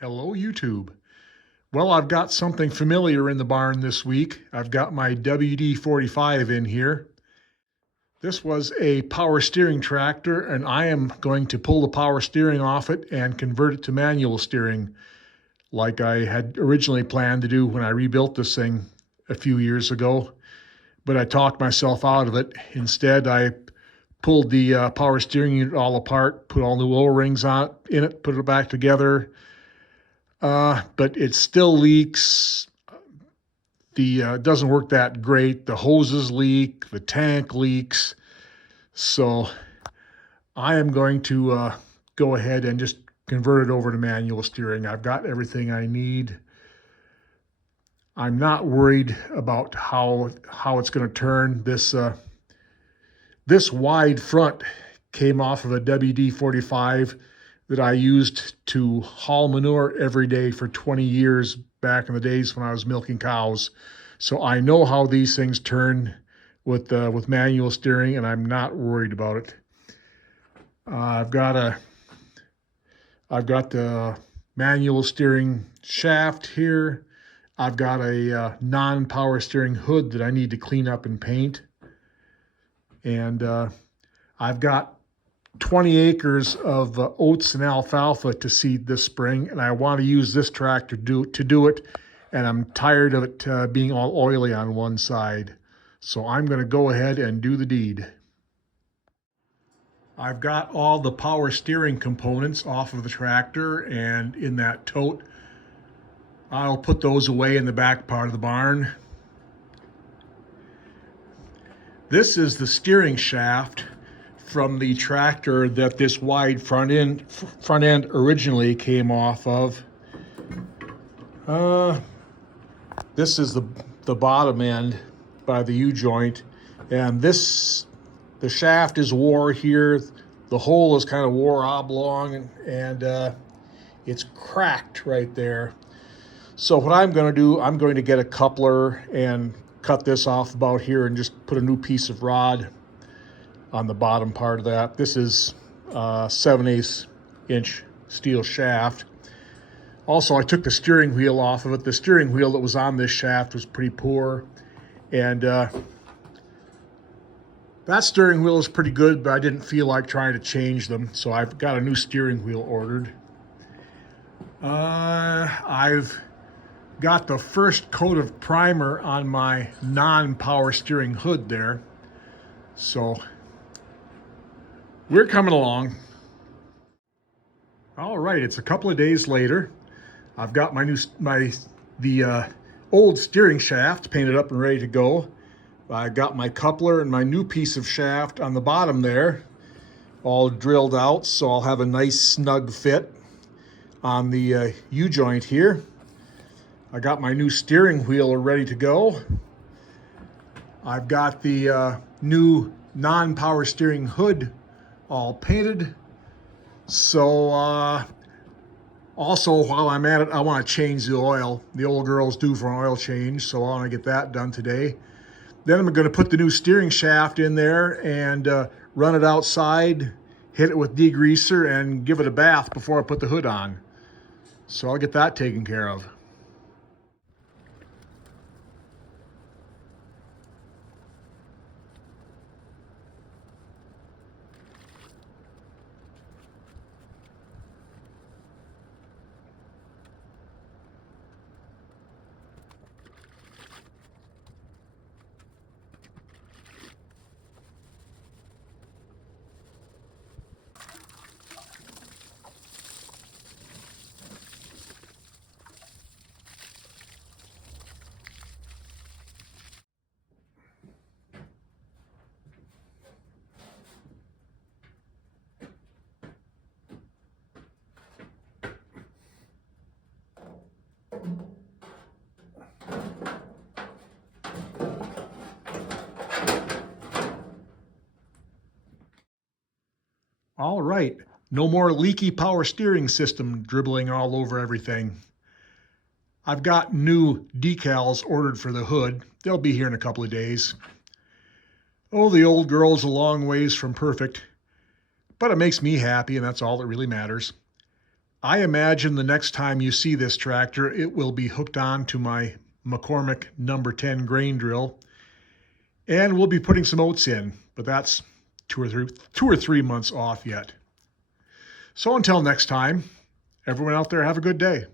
Hello, YouTube. Well, I've got something familiar in the barn this week. I've got my WD45 in here. This was a power steering tractor, and I am going to pull the power steering off it and convert it to manual steering like I had originally planned to do when I rebuilt this thing a few years ago. But I talked myself out of it. Instead, I pulled the power steering unit all apart, put all new O-rings in it, put it back together. But it still leaks. The doesn't work that great. The hoses leak, the tank leaks. So I am going to go ahead and just convert it over to manual steering. I've got everything I need. I'm not worried about how it's going to turn. This wide front came off of a WD-45 that I used to haul manure every day for 20 years back in the days when I was milking cows. So I know how these things turn with manual steering, and I'm not worried about it. I've got the manual steering shaft here. I've got a non-power steering hood that I need to clean up and paint. And I've got 20 acres of oats and alfalfa to seed this spring, and I want to use this tractor to do it, and I'm tired of it being all oily on one side. So I'm going to go ahead and do the deed. I've got all the power steering components off of the tractor and in that tote. I'll put those away in the back part of the barn. This is the steering shaft from the tractor that this wide front end originally came off of. This is the bottom end by the U-joint, and the shaft is wore here. The hole is kind of wore oblong, and it's cracked right there. So what I'm going to do, I'm going to get a coupler and cut this off about here and just put a new piece of rod on the bottom part of that. This is 7/8 inch steel shaft. Also, I took the steering wheel off of it. The steering wheel that was on this shaft was pretty poor, and that steering wheel is pretty good, but I didn't feel like trying to change them, so I've got a new steering wheel ordered. I've got the first coat of primer on my non-power steering hood there, so we're coming along. All right, it's a couple of days later. I've got the old steering shaft painted up and ready to go. I got my coupler and my new piece of shaft on the bottom there, all drilled out, so I'll have a nice snug fit on the U-joint here. I got my new steering wheel ready to go. I've got the new non-power steering hood all painted. So also, while I'm at it, I want to change the oil. The old girl's due for an oil change, so I want to get that done today. Then I'm going to put the new steering shaft in there and run it outside, hit it with degreaser, and give it a bath before I put the hood on. So I'll get that taken care of. All right, no more leaky power steering system dribbling all over everything. I've got new decals ordered for the hood. They'll be here in a couple of days. Oh, the old girl's a long ways from perfect, but it makes me happy, and that's all that really matters. I imagine the next time you see this tractor, it will be hooked on to my McCormick number 10 grain drill, and we'll be putting some oats in, but that's 2 or 3 months off yet. So until next time, everyone out there have a good day.